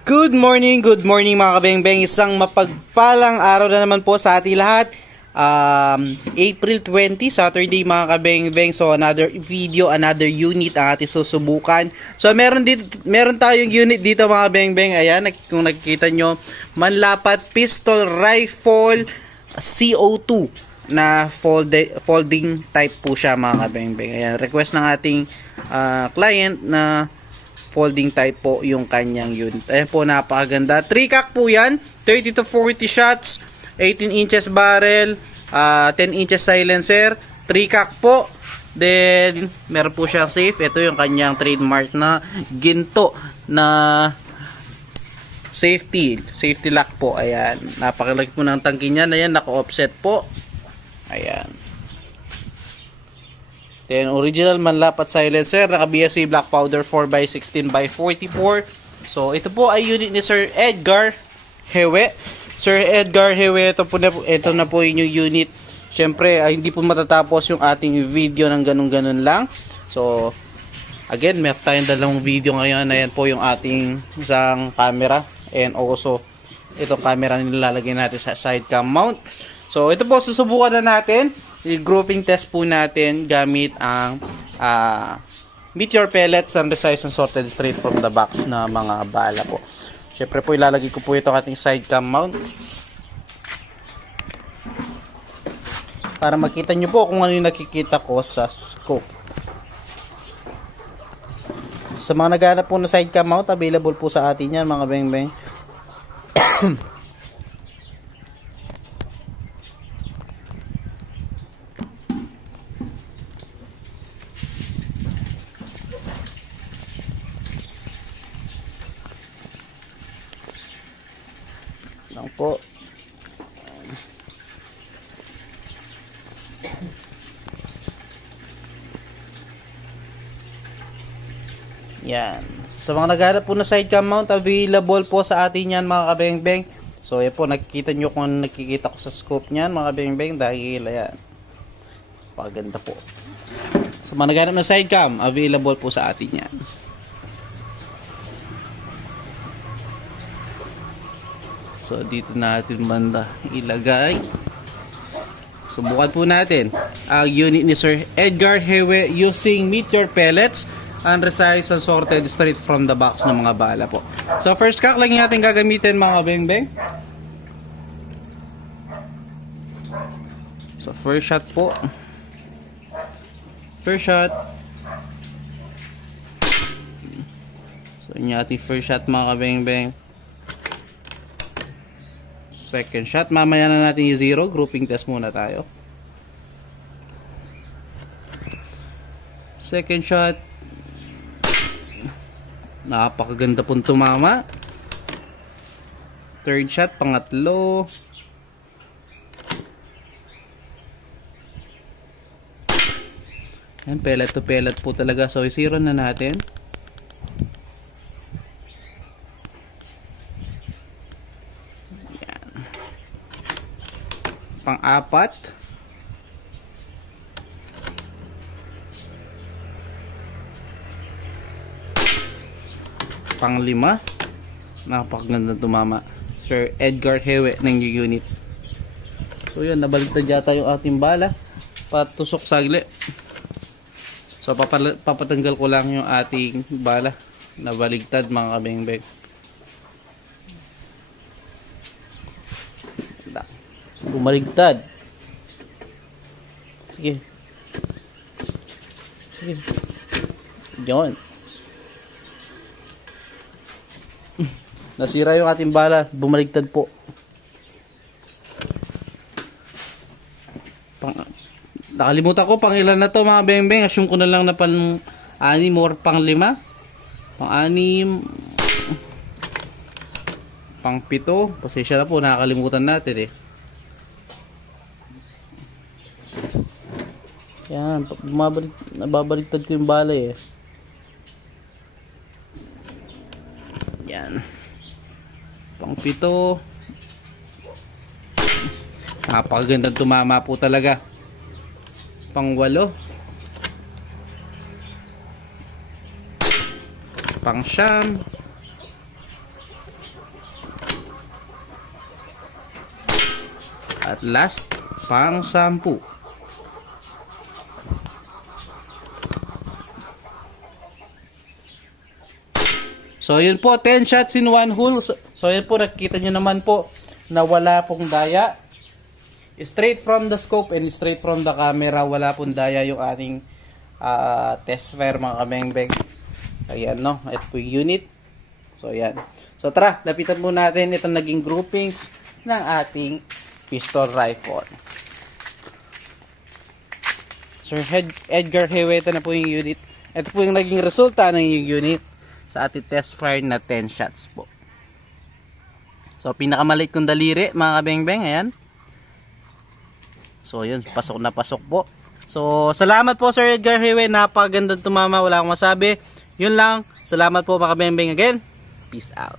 Good morning mga kabengbeng. Isang mapagpalang araw na naman po sa ating lahat. April 20, Saturday mga kabengbeng. So another video, another unit ang ating susubukan. So meron tayong unit dito mga kabengbeng. Ayan, kung nakikita nyo, manlapat pistol rifle CO2 na folding type po siya mga kabengbeng. Ayan, request ng ating client na folding type po yung kanyang unit. Ayan po, napakaganda. 3-cock po yan. 30 to 40 shots. 18 inches barrel. 10 inches silencer. 3-cock po. Then, meron po siyang safe. Ito yung kanyang trademark na ginto na safety lock po. Ayan. Napakalaki po ng tangke niyan. Ayan, naka-offset po. Ayan. Then, original manlapat silencer, naka-BSA black powder 4x16x44. So, ito po ay unit ni Sir Edgar Hewe. Sir Edgar Hewe, ito na po yung unit. Siyempre, hindi po matatapos yung ating video ng ganun-ganun lang. So, again, meron tayong dalawang video ngayon. Ayan po yung ating isang camera. And also, itong camera nilalagay natin sa side cam mount. So, ito po, susubukan na natin. I-grouping test po natin gamit ang meteor pellets and resize and sorted straight from the box na mga bala po. Siyempre po ilalagay ko po ito ating side cam mount para makita nyo po kung ano yung nakikita ko sa scope. Sa mga naghahanap po na side cam mount, available po sa atin yan mga beng-beng. Lang po. Yan. Sa mga naghahanap po na side cam mount, available po sa atin yan mga kabengbeng. So yan po, nakikita nyo kung ano nakikita ko sa scope nyan mga kabengbeng, dahil ayan, paganda po. Sa mga naghahanap na side cam, available po sa atin yan. So, dito natin banda ilagay. Subukan po natin ang unit ni Sir Edgar Hewe using meteor pellets and resize and sorted straight from the box ng mga bala po. So, first cock lang yung ating gagamitin mga beng-beng. So, first shot po. First shot. So, yung ating first shot mga beng-beng. Second shot, mamaya na natin yung zero. Grouping test muna tayo. Second shot, napakaganda pong tumama. Third shot, pangatlo. Yan, pellet to pellet po talaga. So, zero na natin. Pang-apat, pang-lima, napakaganda tumama. Sir Edgar Hewe ng new unit. So yun, nabaligtad yata yung ating bala, patusok sagli. So papatanggal ko lang yung ating bala nabaligtad mga kabeng-beng. Bumaligtad. Sige. Sige. Diyan. Nasira yung ating bala. Bumaligtad po. Nakalimutan ko pang ilan na to mga beng-beng. Assume ko na lang na pang-anim or pang-lima. Pang-anim. Pang-pito. Pasensya na po. Nakakalimutan natin eh. Yan, nababaligtad ko yung bala eh. Yan. Pang-pito. Napakagandang tumama po talaga. Pang-walo. Pang-siyam. At last, pang 10. So yun po, 10 shots in 1 hole. So yun po, nakikita nyo naman po na wala pong daya. Straight from the scope and straight from the camera, wala pong daya yung ating test fire mga kabeng-beng. Ayan no, ito po yung unit. So yan. So tara, lapitan po natin itong naging groupings ng ating pistol rifle. Sir Edgar Heweta na po yung unit. Ito po yung naging resulta ng yung unit sa ating test fire na 10 shots po. So pinakamaliit kong daliri mga kabeng-beng, ayan. So yun, pasok na pasok po. So salamat po Sir Edgar Heweta, napakagandang tumama, wala akong masabi. Yun lang, salamat po mga kabeng-beng again. Peace out.